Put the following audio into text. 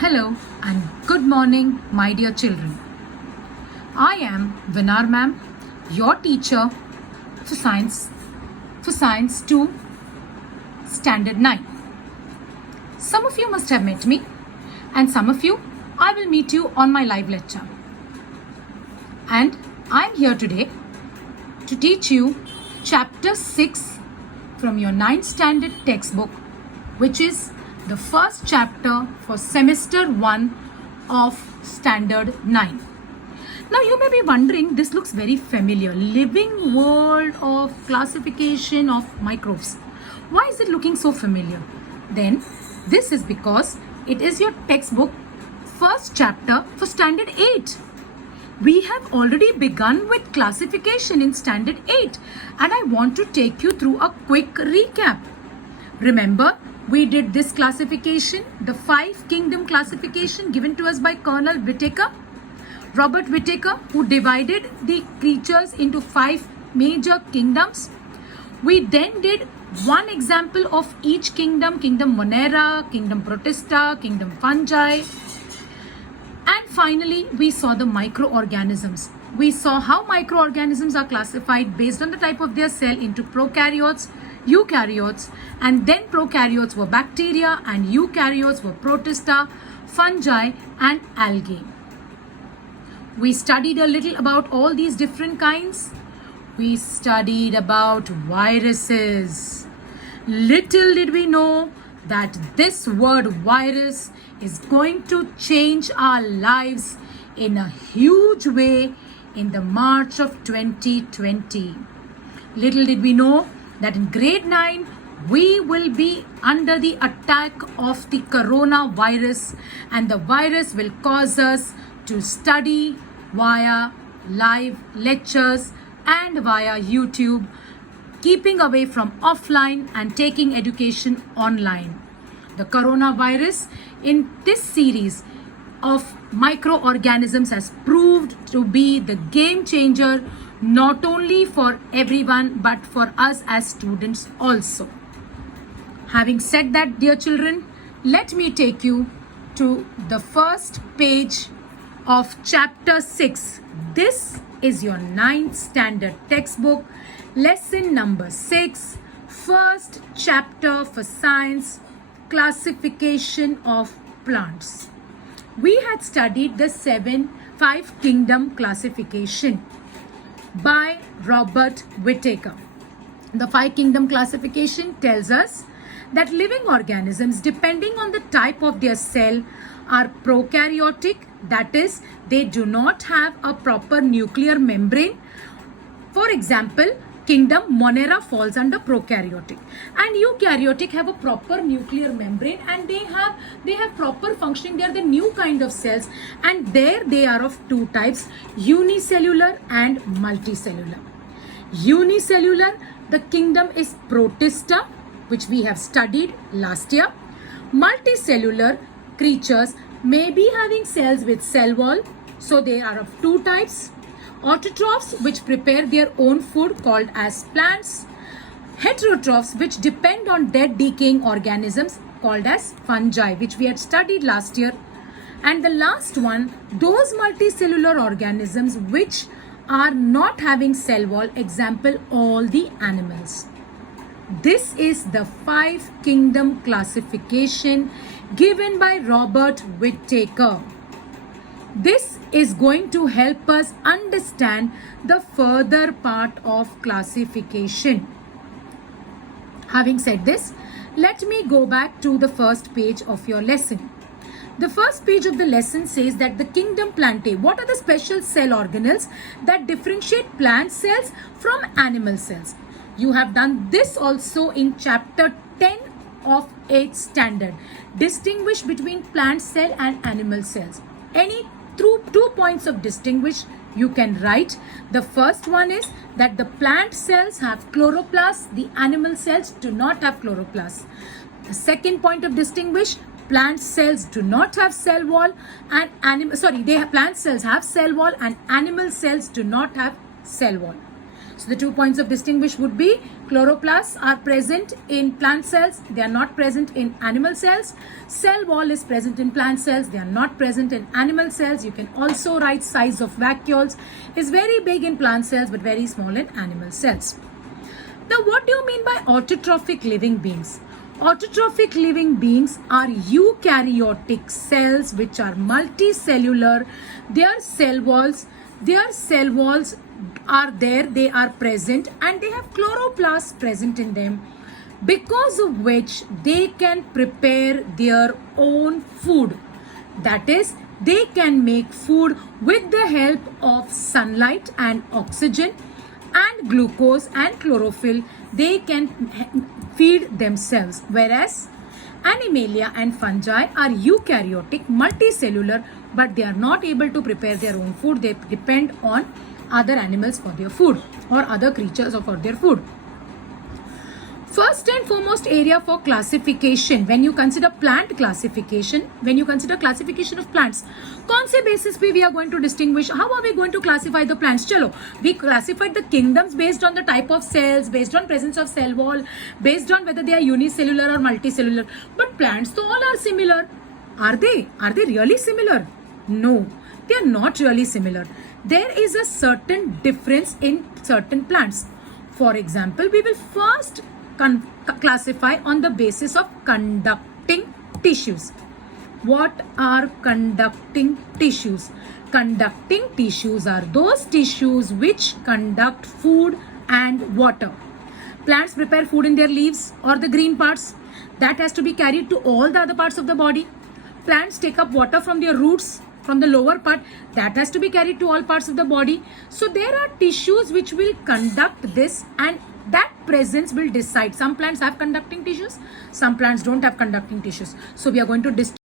Hello and good morning, my dear children. I am Vinar ma'am, your teacher for Science 2 Standard 9. Some of you must have met me, and some of you I will meet you on my live lecture. And I'm here today to teach you Chapter 6 from your 9th Standard textbook, which is the first chapter for Semester 1 of Standard 9. Now you may be wondering, this looks very familiar. Living world of classification of microbes. Why is it looking so familiar? Then this is because it is your textbook first chapter for Standard 8. We have already begun with classification in Standard 8 and I want to take you through a quick recap. Remember, we did this classification, the 5 kingdom classification given to us by Colonel Whittaker, Robert Whittaker, who divided the creatures into 5 major kingdoms. We then did one example of each kingdom, Kingdom Monera, Kingdom Protista, Kingdom Fungi. And finally, we saw the microorganisms. We saw how microorganisms are classified based on the type of their cell into prokaryotes, eukaryotes, and then prokaryotes were bacteria and eukaryotes were protista, fungi, and algae. We studied a little about all these different kinds. We studied about viruses. Little did we know that this word virus is going to change our lives in a huge way in the March of 2020. Little did we know that in grade 9, we will be under the attack of the coronavirus, and the virus will cause us to study via live lectures and via YouTube, keeping away from offline and taking education online. The coronavirus in this series of microorganisms has proved to be the game changer, not only for everyone but for us as students also. Having said that, dear children, let me take you to the first page of chapter 6. This is your 9th standard textbook, lesson number 6, first chapter for science, classification of plants. We had studied the 5 kingdom classification by Robert Whittaker. The 5 kingdom classification tells us that living organisms, depending on the type of their cell, are prokaryotic, that is, they do not have a proper nuclear membrane. For example, Kingdom Monera falls under prokaryotic, and eukaryotic have a proper nuclear membrane and they have proper functioning. They are the new kind of cells, and there they are of 2 types, unicellular and multicellular. Unicellular, the kingdom is Protista, which we have studied last year. Multicellular creatures may be having cells with cell wall, so they are of 2 types. Autotrophs, which prepare their own food, called as plants. Heterotrophs, which depend on dead decaying organisms, called as fungi, which we had studied last year. And the last one, those multicellular organisms which are not having cell wall, example, all the animals. This is the 5 kingdom classification given by Robert Whittaker. This is going to help us understand the further part of classification. Having said this, let me go back to the first page of your lesson. The first page of the lesson says that the kingdom Plantae, what are the special cell organelles that differentiate plant cells from animal cells? You have done this also in chapter 10 of 8th standard. Distinguish between plant cell and animal cells. Through 2 points of distinguish you can write. The first one is that the plant cells have chloroplasts, the animal cells do not have chloroplasts. The second point of distinguish, plant cells do not have cell wall and plant cells have cell wall and animal cells do not have cell wall. So the 2 points of distinguish would be chloroplasts are present in plant cells. They are not present in animal cells. Cell wall is present in plant cells. They are not present in animal cells. You can also write size of vacuoles is very big in plant cells but very small in animal cells. Now, what do you mean by autotrophic living beings? Autotrophic living beings are eukaryotic cells which are multicellular. Their cell walls are there, they are present, and they have chloroplasts present in them, because of which they can prepare their own food. That is, they can make food with the help of sunlight and oxygen and glucose and chlorophyll. They can feed themselves, whereas Animalia and fungi are eukaryotic, multicellular, but they are not able to prepare their own food. They depend on other animals for their food or other creatures for their food. First and foremost area for classification, when you consider plant classification, when you consider classification of plants, कौन से basis पे we are going to distinguish? How are we going to classify the plants? चलो, we classified the kingdoms based on the type of cells, based on presence of cell wall, based on whether they are unicellular or multicellular. But plants, so all are similar. Are they? Are they really similar? No, they are not really similar. There is a certain difference in certain plants. For example, we will first classify on the basis of conducting tissues. What are conducting tissues? Conducting tissues are those tissues which conduct food and water. Plants prepare food in their leaves or the green parts. That has to be carried to all the other parts of the body. Plants take up water from their roots, from the lower part. That has to be carried to all parts of the body. So there are tissues which will conduct this, and that presence will decide. Some plants have conducting tissues, some plants don't have conducting tissues. So we are going to